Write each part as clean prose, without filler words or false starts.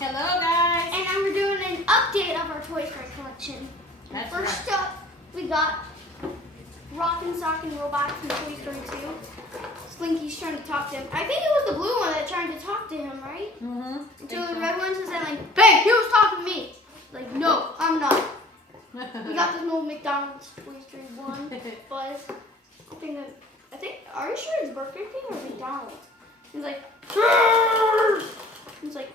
Hello, guys. And now we're doing an update of our Toy Story collection. That's First right. up, we got Rockin' Sockin' Robot from Toy Story 2. Slinky's trying to talk to him. I think it was the blue one that's trying to talk to him, right? Mm-hmm. Until the red one says, like, hey, he was talking to me. Like, no, I'm not. We got this old McDonald's Toy Story 1 Buzz. Are you sure it's Burger King or McDonald's? He's like, it's like,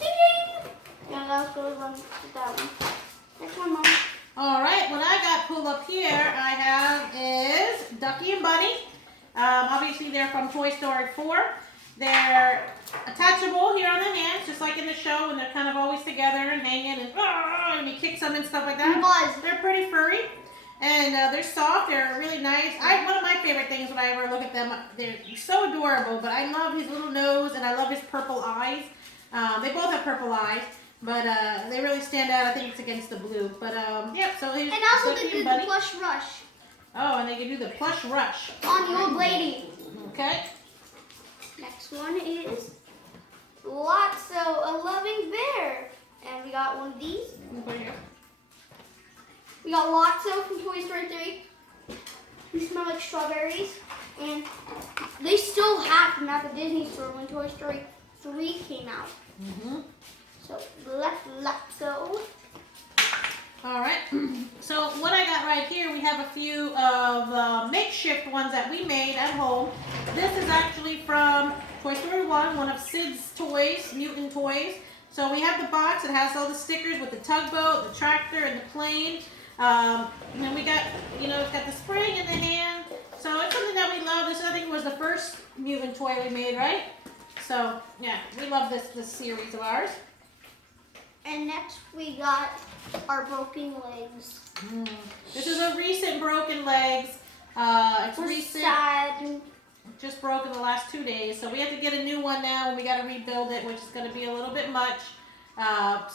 ding ding. Yeah, that goes on with that one. Next one, Mom. All right, what I got pulled up here, I have is Ducky and Bunny. Obviously, they're from Toy Story 4. They're attachable here on the hands, just like in the show when they're kind of always together and hanging and you kick them and stuff like that. And Buzz. They're pretty furry and they're soft. They're really nice. One of my favorite things when I ever look at them, they're so adorable, but I love his little nose and I love his purple eyes. They both have purple eyes. But they really stand out. I think it's against the blue. But yeah, so here's And also Ducky they do and the Bunny. plush rush Oh, and they can do the plush rush. on the old lady. Okay. Next one is Lotso, a loving bear. And we got one of these. Over here. We got Lotso from Toy Story 3. They smell like strawberries. And they still have them at the Disney store when Toy Story 3 came out. Mm-hmm. So, Lotso. All right. So what I got right here, we have a few of makeshift ones that we made at home. This is actually from Toy Story 1, one of Sid's toys, mutant toys. So we have the box. It has all the stickers with the tugboat, the tractor, and the plane. And then we got, it's got the spring in the hand. So it's something that we love. This, I think, was the first mutant toy we made, right? So yeah, we love this series of ours. And next we got our broken legs. This is a recent broken legs. It's We're recent. sad. Just broke in the last 2 days, so we have to get a new one now, and we got to rebuild it, which is going to be a little bit much.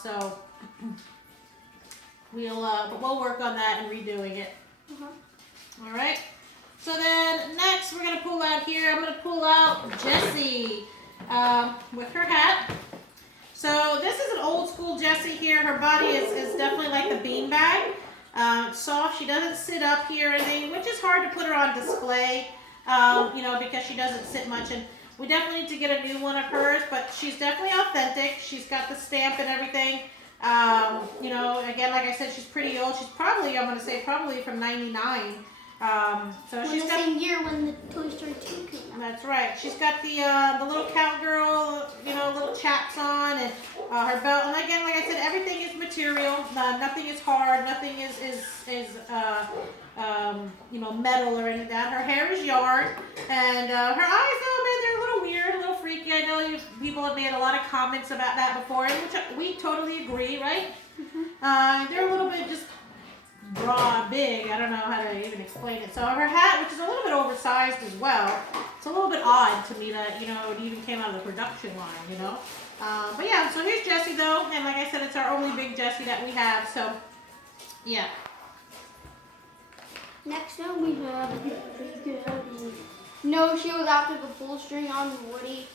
So we'll work on that and redoing it. All right. So then next we're going to pull out here. I'm going to pull out Jessie with her hat. So this is an old school Jessie here. Her body is definitely like the beanbag. It's soft. She doesn't sit up here or anything, which is hard to put her on display, because she doesn't sit much. And we definitely need to get a new one of hers, but she's definitely authentic. She's got the stamp and everything. Again, like I said, she's pretty old. She's probably, I'm going to say, from 99. So she's got the same year when the Toy Story 2 came out. That's right. She's got the little cowgirl, little chaps on, and her belt. And again, like I said, everything is material. Nothing is hard. Nothing is metal or anything like that. Her hair is yarn, and her eyes, though, man, they're a little weird, a little freaky. I know people have made a lot of comments about that before, which we totally agree, right? They're a little bit just broad, big. I don't know how to even explain it. So her hat, which is a little bit oversized as well, it's a little bit odd to me that, it even came out of the production line, But yeah, so here's Jessie though, and like I said, it's our only big Jessie that we have, so yeah. Next up we have No, she was after the pull string on Woody.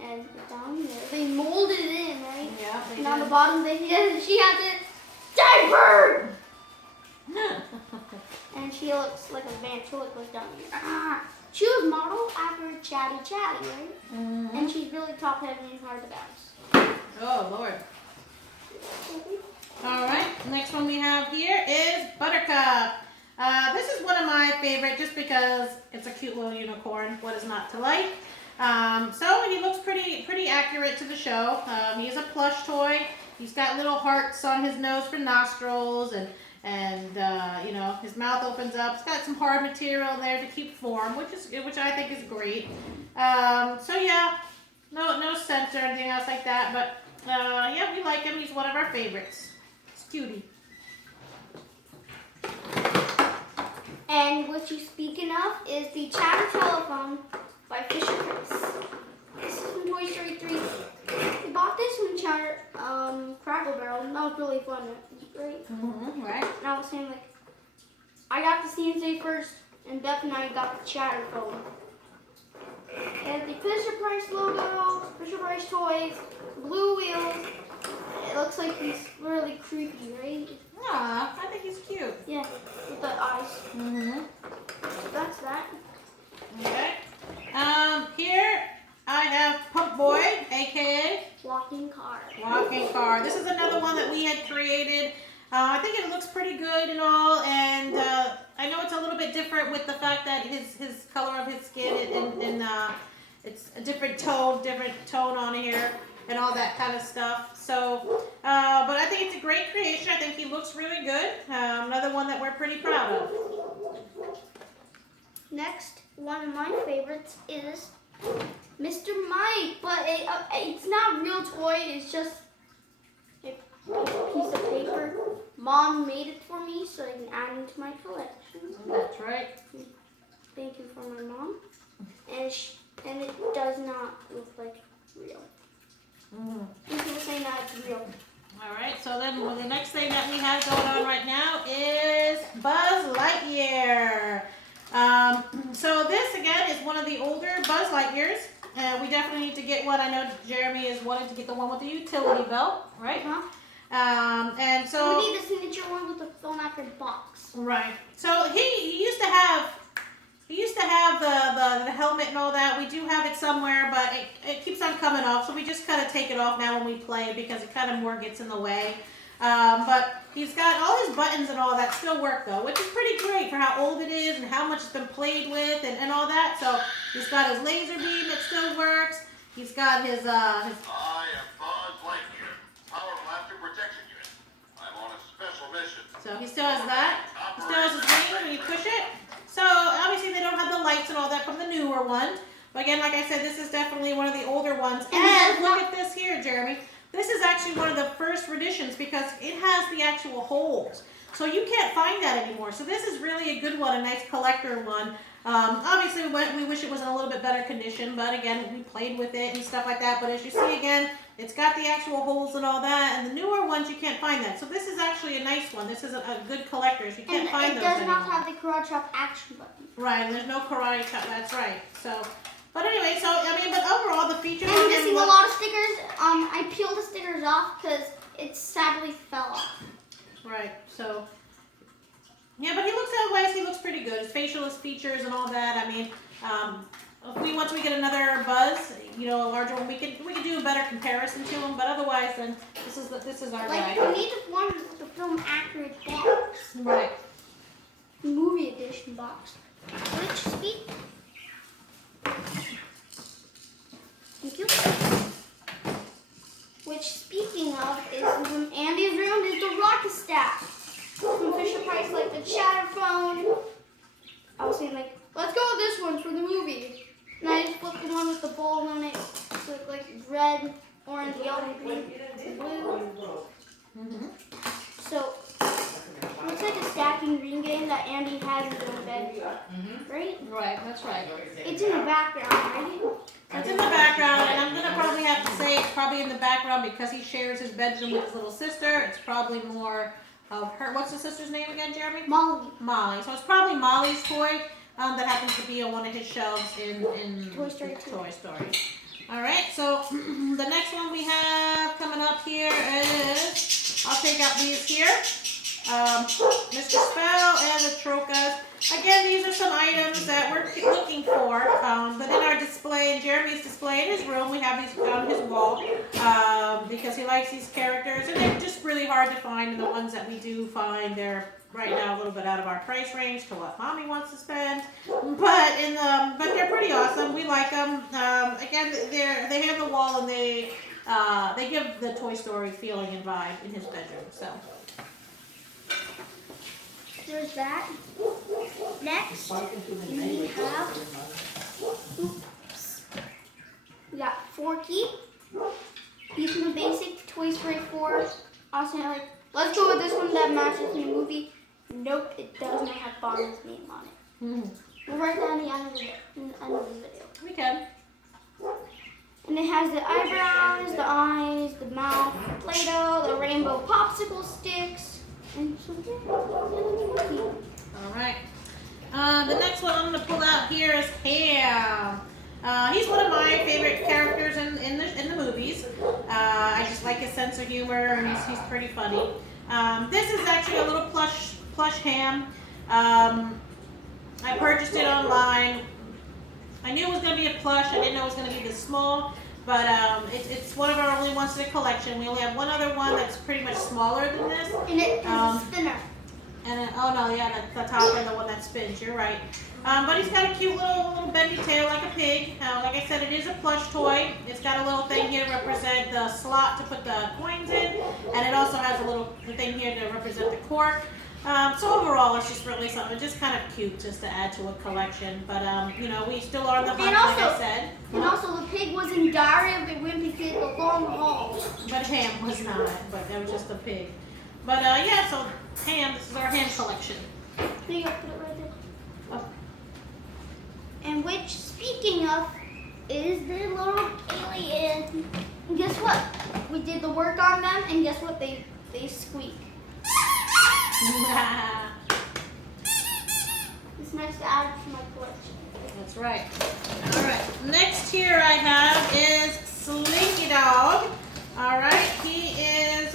And down there, they molded it in, right? Yeah, they And on did. the bottom, she had this diaper! And she looks like a ventriloquist down here. She was modeled after Chatty, right? And she's really top heavy and hard to bounce. Oh, Lord. All right, next one we have here is Buttercup. This is one of my favorite just because it's a cute little unicorn. What is not to like? So he looks pretty accurate to the show. He is a plush toy. He's got little hearts on his nose for nostrils, and his mouth opens up. It's got some hard material there to keep form, which I think is great. So yeah, no scent or anything else like that, but yeah, we like him. He's one of our favorites. It's cutie. And what she's speaking of is the Chatter Telephone by Fisher-Price. This is from Toy Story 3. We bought this from Chatter Crackle Barrel, and that was really fun, right? Right. And I was saying, I got the CNC first, and Beth and I got the Chatter phone. And the Fisher-Price logo, Fisher-Price toys, blue creepy, right? Aw, I think he's cute. Yeah, with the eyes. Mm-hmm. So that's that. Okay. Here I have Pump Boy, aka Walking car. Walking Car. This is another one that we had created. I think it looks pretty good and all, and I know it's a little bit different with the fact that his color of his skin and it's a different tone on here and all that kind of stuff. So, but I think it's a great creation. I think he looks really good. Another one that we're pretty proud of. Next, one of my favorites is Mr. Mike, but it's not a real toy. It's just a piece of paper. Mom made it for me so I can add it to my collection. That's right. Thank you for my mom. And it does not look like real. Mm-hmm. People saying that it's real. All right, so then the next thing that we have going on right now is Buzz Lightyear. So this again is one of the older Buzz Lightyears. We definitely need to get one. I know Jeremy is wanting to get the one with the utility belt, right? And so we need a signature one with the film after box. right. So he used to have the helmet and all that. We do have it somewhere, but it keeps on coming off. So we just kind of take it off now when we play because it kind of more gets in the way. But he's got all his buttons and all that still work though, which is pretty great for how old it is and how much it's been played with and all that. So he's got his laser beam that still works. He's got his I am Buzz Lightyear, Power Blaster Protection Unit. I'm on a special mission. So he still has that. He still has his wing when you push it. So obviously they don't have the lights and all that from the newer one. But again, like I said, this is definitely one of the older ones. And look at this here, Jeremy. This is actually one of the first renditions because it has the actual holes. So you can't find that anymore. So this is really a good one, a nice collector one. Obviously, we wish it was in a little bit better condition, but again, we played with it and stuff like that. But as you see again, it's got the actual holes and all that, and the newer ones, you can't find that. So this is actually a nice one. This is a good collector's. You can't find those anymore. It does not have the Karate Chop action button. Right, and there's no Karate Chop. That's right. So, but anyway, so, I mean, but overall, the features I'm on missing him a lot of stickers. I peeled the stickers off because it sadly fell off. Right, so, yeah, but he looks otherwise, he looks pretty good. His facial features and all that, I mean, once we get another Buzz, you know, a larger one, we can do a better comparison to him, but otherwise, then, this is our guy. Like, we need one with the film accurate box. Right. Movie edition box. Thank you. Which, speaking of, is from Andy's room, is the Rocket Staff. From Fisher Price, like the Chatter Phone. I was saying, like, let's go with this one for the movie. And I just flipped the one with the ball on it. So it's like red, orange, yellow, green, blue. So, looks like a stacking ring game that Andy has in his own bed. Right? Right, that's right. It's in the background, right? It's in the background, and I'm going to probably have to say it's probably in the background because he shares his bedroom with his little sister. It's probably more of her. What's the sister's name again, Jeremy? Molly. Molly. So it's probably Molly's toy that happens to be on one of his shelves in Toy Story 2. Toy Story. All right, so the next one we have coming up here is, I'll take out these here. Mr. Spell and the Trocas. Again, these are some items that we're looking for, but in our display, in Jeremy's display in his room, we have these on his wall because he likes these characters, and they're just really hard to find, and the ones that we do find, they're right now a little bit out of our price range to what Mommy wants to spend, but they're pretty awesome. We like them. Again, they have the wall, and they give the Toy Story feeling and vibe in his bedroom, so. There's that. Next, we got Forky. He's from the basic Toy Story 4. Also, like, let's go with this one that matches the movie. Nope, it does not have Bond's name on it. We'll write that in the end of the video. We can. And it has the eyebrows, the eyes, the mouth, Play-Doh, the rainbow popsicle sticks. All right. The next one I'm going to pull out here is Ham. He's one of my favorite characters in the movies. I just like his sense of humor, and he's pretty funny. This is actually a little plush ham. I purchased it online. I knew it was going to be a plush. I didn't know it was going to be this small, but it's one of our only ones in the collection. We only have one other one that's pretty much smaller than this. And it has a spinner. And then, oh no, yeah, that's the top and the one that spins. You're right. But he's got a cute little bendy tail like a pig. Like I said, it is a plush toy. It's got a little thing here to represent the slot to put the coins in, and it also has a little thing here to represent the cork. So overall, it's just really something just kind of cute just to add to a collection. But you know, we still are on the hunt, like I said. And also, the pig was in Diary of a Wimpy Kid, The Long Haul. But Ham was not. But that was just a pig. But yeah, so Ham. This is our Ham collection. Here you go, put it right there. Oh. And which, speaking of, is the little alien. And guess what? We did the work on them, and guess what? They squeak. It's nice to add to my collection. That's right. All right. Next here I have is Slinky Dog. All right. He is.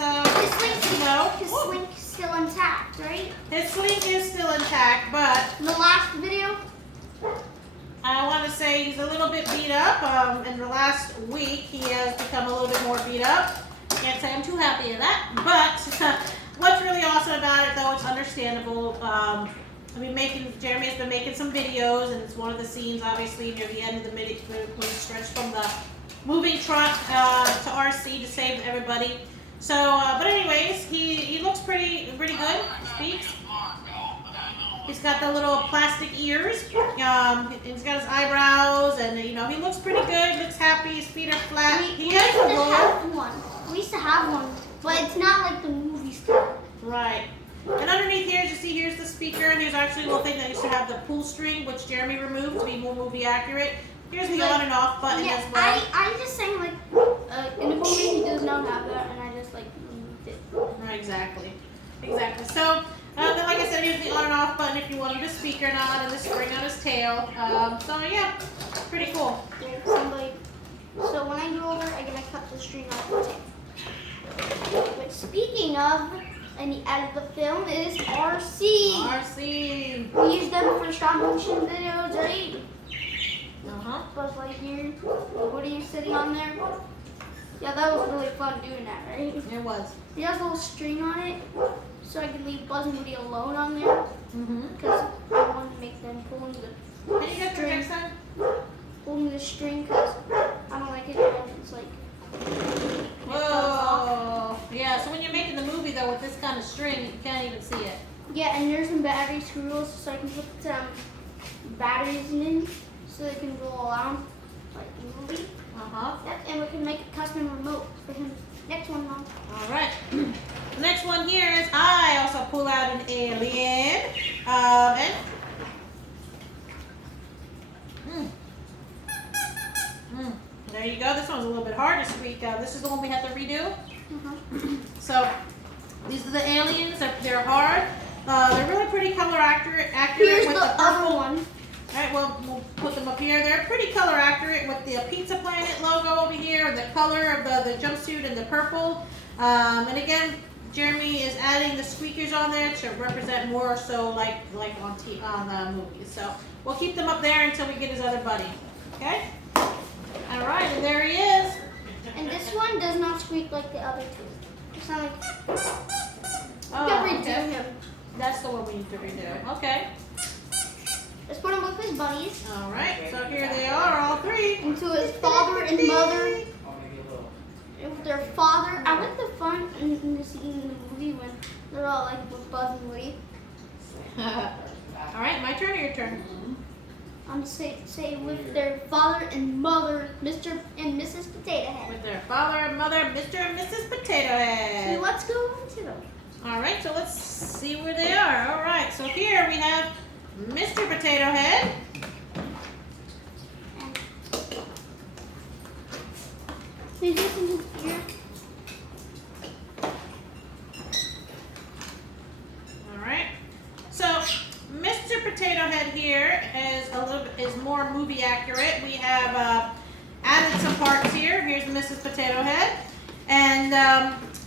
His slink is still intact, right? His slink is still intact, but In the last video, I want to say he's a little bit beat up. In the last week, he has become a little bit more beat up. Can't say I'm too happy with that, but what's really awesome about it, though, it's understandable. Jeremy has been making some videos, and it's one of the scenes, obviously, near the end of the video, when we stretch from the moving truck to RC to save everybody. So, but anyways, he looks pretty good. He speaks. He's got the little plastic ears. He's got his eyebrows, and you know he looks pretty good. Looks happy. His feet are flat. He has a roll. We used to have one, but it's not like the movie style. Right. And underneath here, as you see, here's the speaker, and here's actually a little thing that used to have the pull string, which Jeremy removed to be more movie accurate. Here's the on and off button as well. I'm just saying, like, in the movie he does not have that, and I just like moved it. Right, exactly. So, then like I said, here's the on and off button if you want him to speak or not, and the spring on his tail. So yeah, pretty cool. So when I go over, I'm gonna cut the string off the tail. But speaking of, and the end of the film is RC. RC. We use them for stop motion videos, right? Buzz Lightyear. What are you sitting on there? Yeah, that was really fun doing that, right? It was. It has a little string on it, so I can leave Buzz and Woody alone on there. Because I want to make them pulling the Can you get the next time? pulling the string because I don't like it when it's like. Whoa. Yeah, so when you're making the movie, though, with this kind of string, you can't even see it. Yeah, and there's some battery screws, so I can put some batteries in so they can roll around like the movie. And we can make a custom remote for him. Next one, Mom. All right. The next one here is I also pull out an alien. And there you go. This one's a little bit hard to squeak out. This is the one we had to redo. So these are the aliens. They're hard. They're really pretty color accurate Here's with the the other purple. one. All right, well, we'll put them up here. They're pretty color accurate with the Pizza Planet logo over here, and the color of the jumpsuit and the purple. And again, Jeremy is adding the squeakers on there to represent more so like on the movies. So we'll keep them up there until we get his other buddy. Okay? All right, and there he is. And this one does not squeak like the other two. It's not like. Oh, You can redo okay. him. That's the one we need to redo. Okay. Let's put him with his buddies. All right, so here they are, all three. Into his father and mother. With their father. I like the fun in the scene in the movie when they're all like with Buzz and Woody. All right, my turn or your turn? Say with their father and mother, Mr. and Mrs. Potato Head. With their father and mother, Mr. and Mrs. Potato So Head. let's go into them. All right, so let's see where they are. All right, so here we have Mr. Potato Head. He's just in his ear. All right, so Mr. Potato Head here is more movie accurate. We have added some parts here. Here's Mrs. Potato Head. And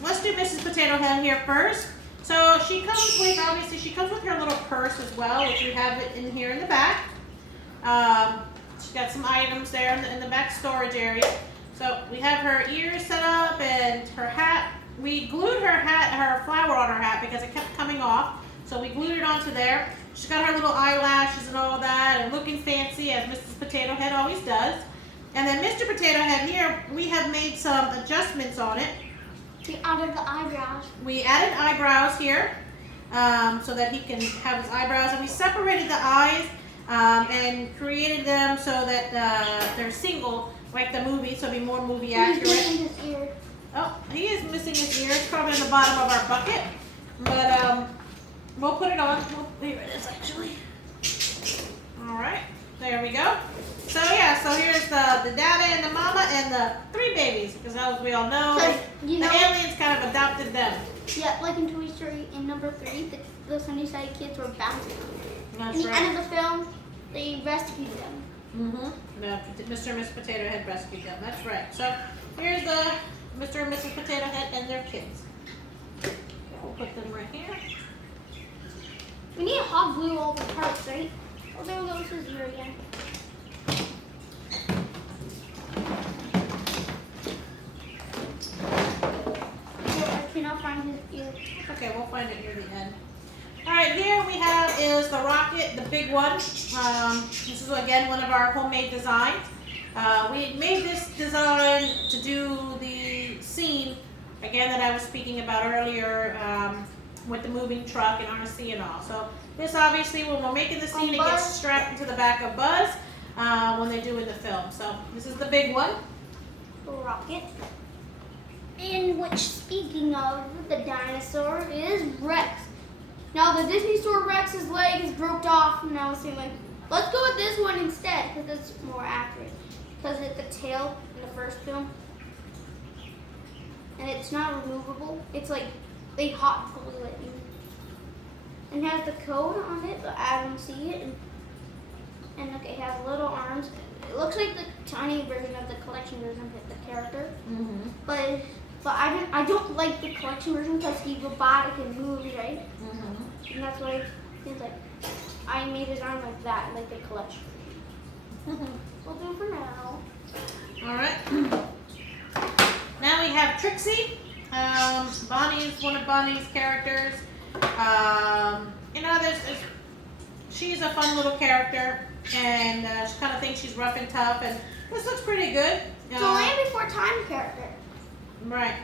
let's do Mrs. Potato Head here first. So she comes with, obviously, she comes with her little purse as well, which we have it in here in the back. She's got some items there in the back storage area. So we have her ears set up and her hat. We glued her flower on her hat because it kept coming off. So we glued it onto there. She's got her little eyelashes and all that and looking fancy as Mrs. Potato Head always does. And then Mr. Potato Head here, we have made some adjustments on it. We added the eyebrows. We added eyebrows here so that he can have his eyebrows. And we separated the eyes and created them so that they're single, like the movie, so it'll be more movie accurate. He's missing his ear. Oh, he is missing his ear. It's probably in the bottom of our bucket. But we'll put it on. Here it is, actually. All right. There we go. So, yeah. So, here's the dada and the mama and the 3 babies. Because as we all know, You know, the aliens kind of adopted them. yeah, like in Toy Story in number 3, the Sunnyside kids were bouncing. That's In the right. end of the film, they rescued them. Mr. and Miss Potato Head rescued them. That's right. So, here's the Mr. and Mrs. Potato Head and their kids. We'll put them right here. We need to hot glue all the parts, right? Oh, there goes his ear again. Oh, I cannot find his ear. Okay, we'll find it near the end. All right, here we have is the rocket, the big one. This is again one of our homemade designs. We made this design to do the scene again that I was speaking about earlier with the moving truck and RC and all. So this obviously when we're making the scene, it gets strapped into the back of Buzz when they do in the film. So this is the big one. Rocket. In which, speaking of the dinosaur, is Rex. Now the Disney store Rex's leg is broke off, and I was saying like, let's go with this one instead because it's more accurate. Because it's the tail in the first film, and it's not removable. It's like they hot glue it, and it has the code on it, but I don't see it. And look, it has little arms. It looks like the tiny version of the collection version of the character. But I don't like the collection version because he's robotic and moves, right? And that's why it's like I made his arm like that, like the collection. We'll do it for now. All right. Now we have Trixie. Bonnie is one of Bonnie's characters. You know, she's a fun little character, and she kind of thinks she's rough and tough, and this looks pretty good. The Land Before Time character. Right.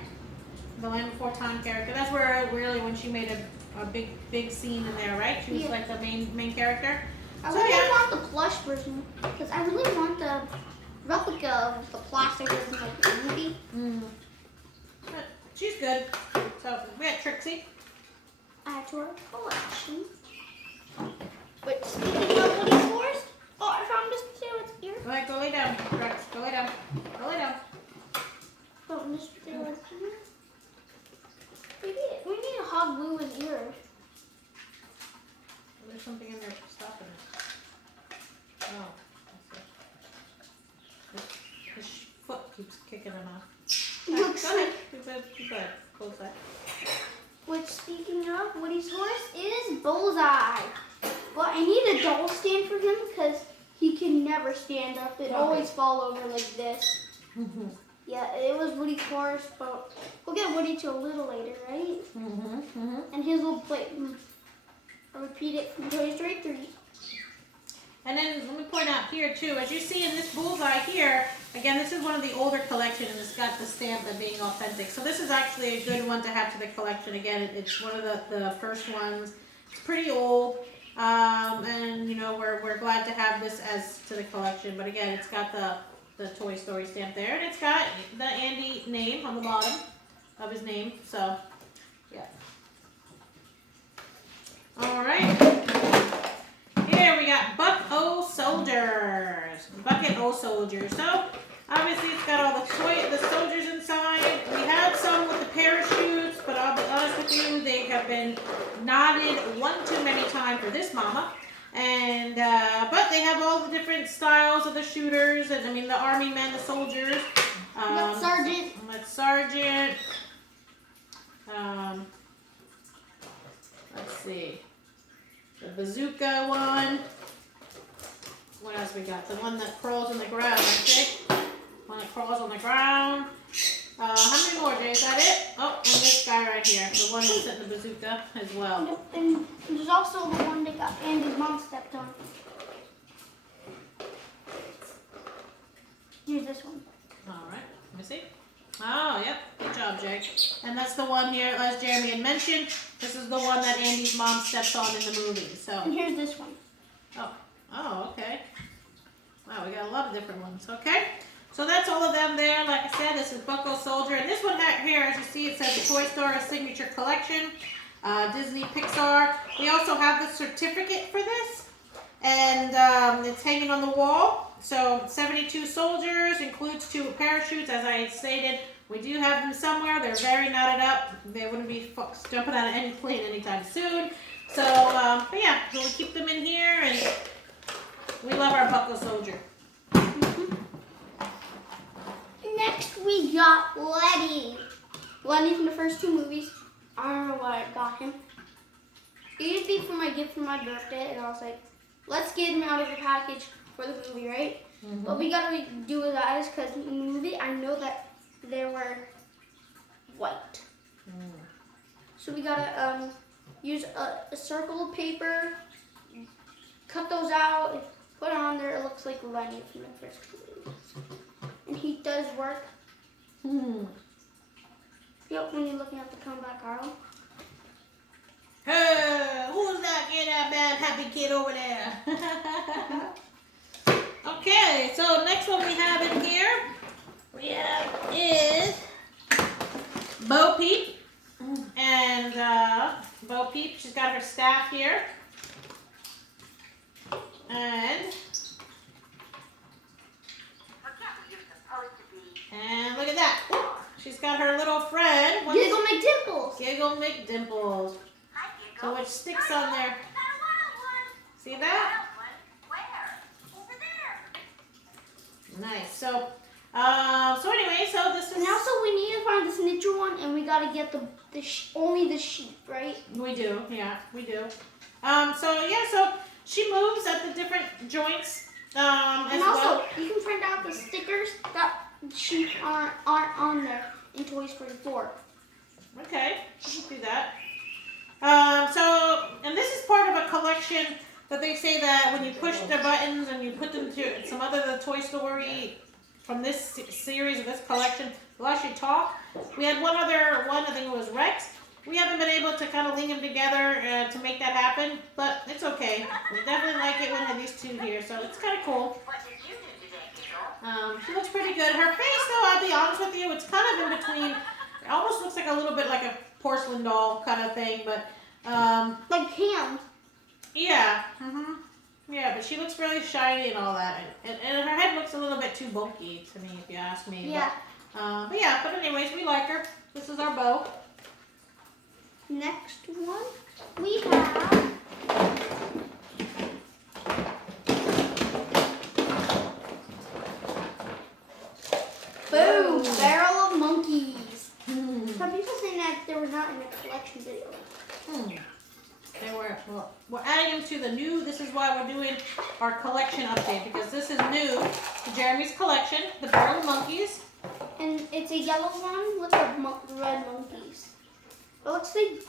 The Land Before Time character. That's where really when she made a big scene in there, right? She was like the main character. I really want the plush version because I really want the replica of the plastic version like the movie. But she's good. So we got Trixie. Add to our collection. But speaking of Woody's Forest, oh, I found Mr. Taylor's ear. Go ahead, go lay down, Rex. Go lay down. Go lay down. Oh, Mr. Taylor's ear. We need to hot glue his ears. There's something in there stopping it. Oh, I see. His foot keeps kicking him off. Looks Go ahead. Go ahead. Close that. Which, speaking of, Woody's horse is Bullseye. But I need a doll stand for him because he can never stand up. It always fall over like this. Yeah, it was Woody's horse, but we'll get Woody to a little later, right? And his little plate. I'll repeat it from Toy Story 3. And then let me point out here too, as you see in this Bullseye here, again, this is one of the older collection and it's got the stamp of being authentic. So this is actually a good one to have to the collection. Again, it's one of the first ones. It's pretty old. And you know, we're glad to have this as to the collection. But again, it's got the Toy Story stamp there, and it's got the Andy name on the bottom of his name. So, yeah. All right. Here we got Bucket O Soldiers. So obviously it's got all the soldiers inside. We have some with the parachutes, but I'll be honest with you, they have been knotted one too many times for this mama. And but they have all the different styles of the shooters, and I mean the army men, the soldiers. Sergeant. Let's got Sergeant. Let's see. The bazooka one. What else we got? The one that crawls on the ground, I think. One that crawls on the ground. How many more, Jay? Is that it? Oh, and this guy right here. The one that's in the bazooka as well. And there's also the one that got Andy's mom stepped on. Here's this one. All right. Let me see. Oh, yep. Good job, Jay. And that's the one here, as Jeremy had mentioned. This is the one that Andy's mom steps on in the movie. So. And here's this one. Oh, okay. Wow, we got a lot of different ones. Okay. So that's all of them there. Like I said, this is Buckle Soldier. And this one here, as you see, it says Toy Story Signature Collection, Disney Pixar. We also have the certificate for this. And it's hanging on the wall. So 72 soldiers, includes 2 parachutes, as I stated. We do have them somewhere. They're very knotted up. They wouldn't be jumping out of any plane anytime soon. So, but yeah, so we keep them in here, and we love our Buckle Soldier. Next, we got Letty. Letty from the first 2 movies. I don't know why I got him. It used to be for my gift for my birthday, and I was like, let's get him out of the package for the movie, right? Mm-hmm. What we gotta do with that is because in the movie, I know that they were white. So we gotta use a circle of paper, cut those out, put it on there. It looks like Lenny from the first movie. And he does work. Yep, when you're looking at the comeback arrow. Hey, who's that kid, that bad happy kid over there? Okay, so next one we have in here is Bo Peep. And Bo Peep, she's got her staff here. And look at that. She's got her little friend. Giggle McDimples. Giggle McDimples. So which sticks on there. See that? Nice. So, anyway, so this is. And also, we need to find the snitcher one, and we gotta get only the sheep, right? We do, yeah, we do. So she moves at the different joints. And as also, well. you can print out the stickers that sheep aren't on there in Toy Story 4. Okay, we can do that. And this is part of a collection that they say that when you push the buttons and you put them to some other the Toy Story from this series or this collection, will actually talk. We had one other one, I think it was Rex. We haven't been able to kind of link them together to make that happen, but it's okay. We definitely like it when we have these 2 here, so it's kind of cool. She looks pretty good. Her face, though, I'll be honest with you, it's kind of in between. It almost looks like a little bit like a porcelain doll kind of thing, but Like Ham. yeah, yeah, but she looks really shiny and all that, and her head looks a little bit too bulky to me, if you ask me. Yeah. But anyways, we like her. This is our Bo. Next one, we have. Boom! Barrel of Monkeys. Some people say that they were not in a collection video. We're adding them to the new. This is why we're doing our collection update, because this is new to Jeremy's collection, the Barrel of Monkeys. And it's a yellow one with the red monkeys. It looks like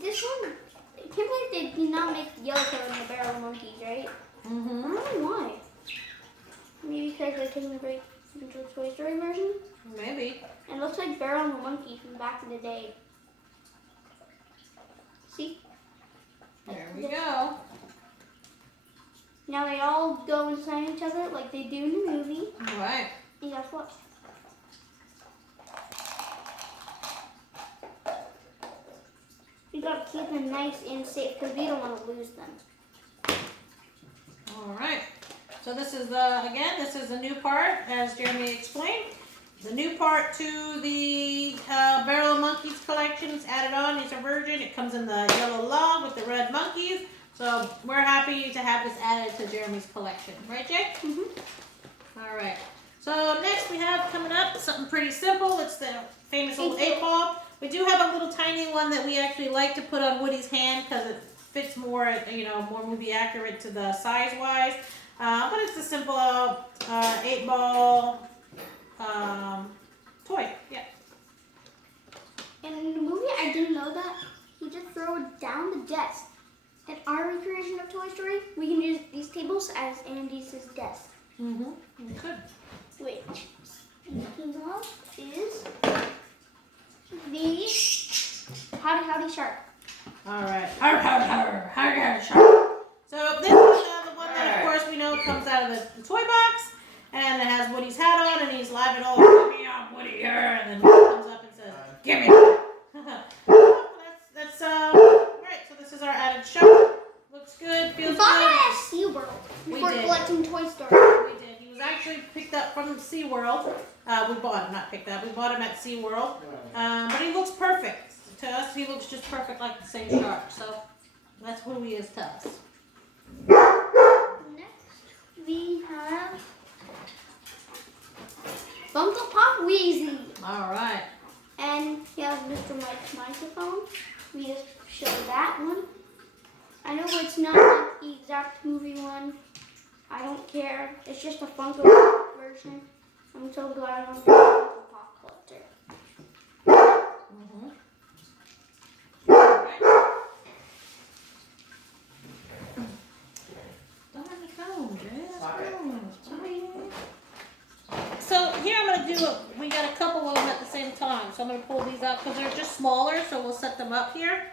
this one. I can't believe they did not make the yellow color in the Barrel of Monkeys, right? I don't know why. Maybe because they're taking the break into the Toy Story version. Maybe. And it looks like Barrel and the Monkey from back in the day. See? There we go. Now they all go inside each other like they do in the movie. All right. And guess what? We gotta keep them nice and safe because we don't want to lose them. All right. So this is this is a new part, as Jeremy explained. The new part to the Barrel of Monkeys collection is added on. It's a version. It comes in the yellow log with the red monkeys. So we're happy to have this added to Jeremy's collection. Right, Jake? Mhm. All right. So next we have coming up something pretty simple. It's the famous old 8-ball. We do have a little tiny one that we actually like to put on Woody's hand because it fits more, more movie accurate to the size wise. But it's a simple 8-ball toy. Yeah. And in the movie, I didn't know that he just throw it down the desk. In our recreation of Toy Story, we can use these tables as Andy's desk. Mm-hmm. Good. Which, speaking of, is the Howdy Shark. All right. Har, shark. So this is the one that, of course, we know comes out of the toy box, and it has Woody's hat on, and he's laughing all over me. I'm Woody here, and then he comes up and says, "Give me." That's right. So this is our added shark. Looks good. Feels We bought good. it at SeaWorld We before did. collecting Toy Story. We did. He was actually picked up from SeaWorld. We bought him, not picked up. We bought him at SeaWorld. But he looks perfect. To us, he looks just perfect like the same shark. So that's who he is to us. Next, we have Funko Pop Wheezy. All right. And he has Mr. Mike's microphone. We just show that one. I know it's not like the exact movie one. I don't care. It's just a Funko Pop version. I'm so glad I'm a Funko Pop collector. Mm-hmm. So here I'm going to do, we got a couple of them at the same time. So I'm going to pull these up because they're just smaller. So we'll set them up here.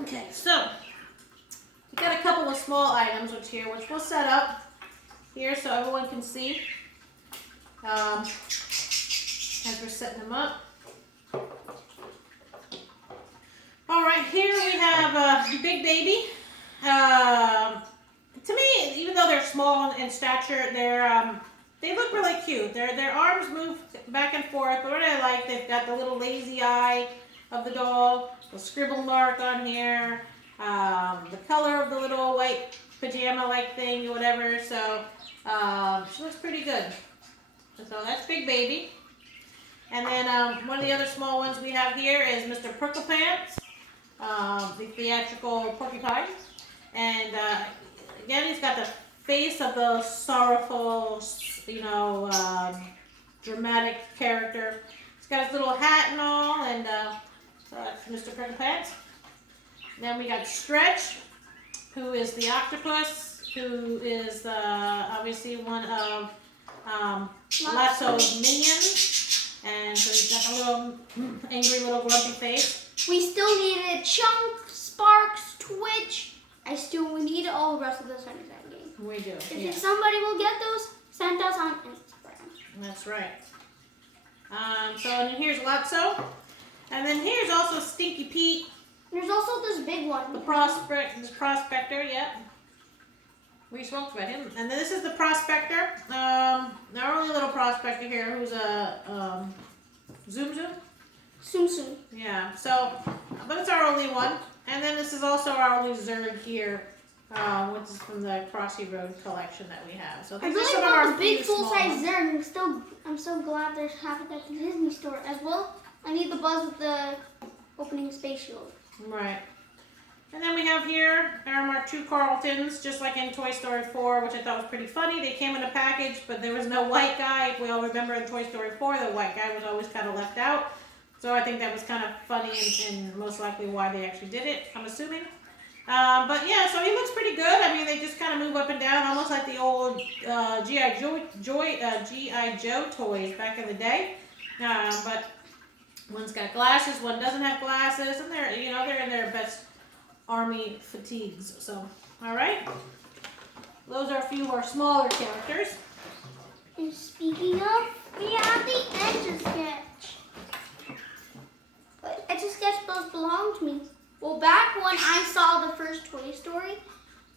Okay, so we got a couple of small items which we'll set up here so everyone can see as we're setting them up. All right, here we have a Big Baby. To me, even though they're small in stature, they look really cute. Their arms move back and forth, but what I like, they've got the little lazy eye of the doll, the scribble mark on here, the color of the little white pajama-like thing, whatever. So she looks pretty good. So that's Big Baby. And then one of the other small ones we have here is Mr. Pricklepants, the theatrical porcupine. And again, he's got the face of the sorrowful, dramatic character. He's got his little hat and all, and so that's Mr. Pricklepants. Then we got Stretch, who is the octopus, who is obviously one of Lasso's minions. And so he's got the little angry little grumpy face. We still needed Chunk, Sparks, Twitch. We need all the rest of the Sunny's game. We do. If somebody will get those, send us on Instagram. That's right. So and then here's Lotso. And then here's also Stinky Pete. There's also this big one. The prospector, yep. We spoke about him. And then this is the prospector. Our only little prospector here who's a Zoom Zoom. Soon soon. Yeah, so, but it's our only one. And then this is also our only Zerg here, which is from the Crossy Road collection that we have. So I these are really some of our want the big few small full-size ones. Zerg. I'm so glad they have it at the Disney store as well. I need the Buzz with the opening space shield. Right. And then we have here our two Carltons, just like in Toy Story 4, which I thought was pretty funny. They came in a package, but there was no white guy. If we all remember in Toy Story 4, the white guy was always kind of left out. So I think that was kind of funny and most likely why they actually did it, I'm assuming. But yeah, so he looks pretty good. I mean, they just kind of move up and down, almost like the old G.I. Joe toys back in the day. But one's got glasses, one doesn't have glasses, and they're in their best army fatigues. So, all right. Those are a few of our smaller characters. And speaking of, we have the Etch-a-Sketch. But Etch-a-Sketch does belong to me. Well, back when I saw the first Toy Story,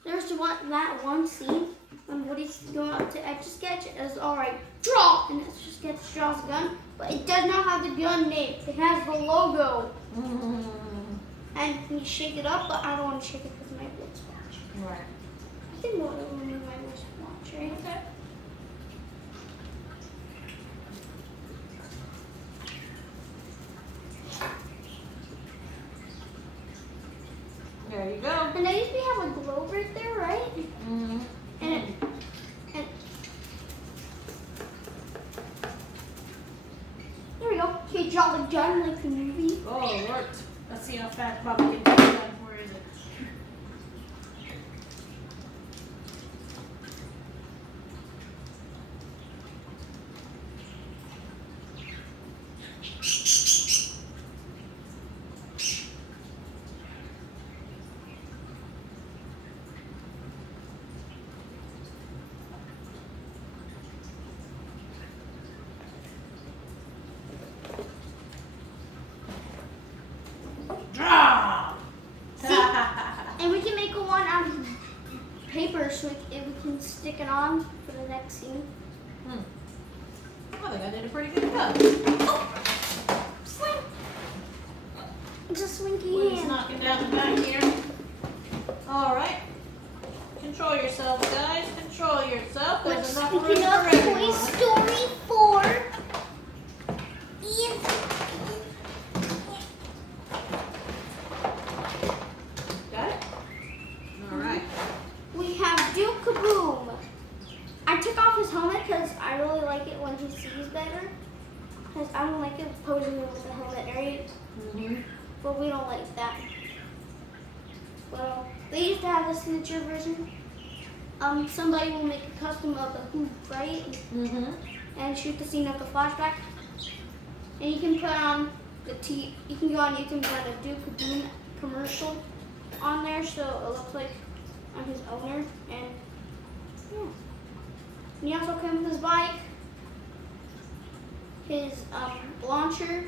there's that one scene when Woody's going up to Etch-a-Sketch. It's alright, draw! And Etch-a-Sketch draws a gun, but it does not have the gun name. It has the logo. And you shake it up, but I don't want to shake it because my blood splash. Right. think we'll remove my wristwatch, right? Okay. There you go. And I usually have a globe right there, right? Mm-hmm. And there we go. Okay, Jolly John like the movie. Oh, it worked. Let's see how fast Bubba can get it done. Where is it? Draw! And we can make a one out of paper so we can stick it on for the next scene. I think I did a pretty good job. Swing! It's a swinky Woody's hand. knocking down the back here. All right. Control yourselves, guys. Control yourself. There's enough room Speaking for of Toy everyone. Story 4, is Got it? All right. we have Duke Kaboom. I took off his helmet because I really like it when he sees better. Because I don't like it posing with the helmet, right? Mm-hmm. But we don't like that. Well, they used to have a signature version. Somebody will make a custom of the hoop, right? Mm-hmm. And shoot the scene of the flashback. And you can put on you can go on YouTube and put a Duke Kaboom commercial on there so it looks like I'm his owner. And yeah. And he also comes with his bike, his launcher.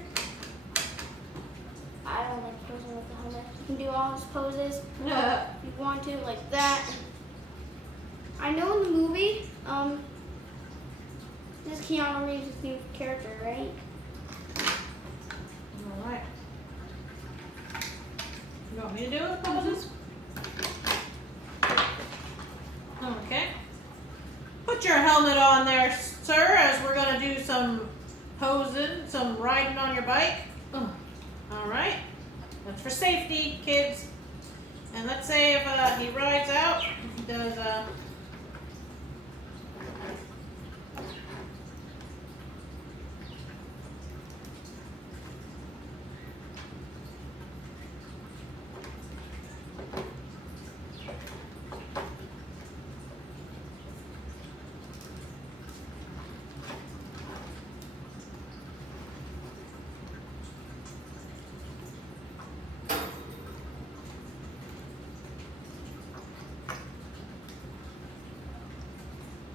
I don't like posing with the helmet. You can do all his poses Yeah. if you want to, like that. I know in the movie, this is Keanu Reeves' new character, right? All right. You want me to do the poses? Okay. Put your helmet on there, sir, as we're gonna do some posing, some riding on your bike. All right. That's for safety, kids. And let's say if he rides out, he does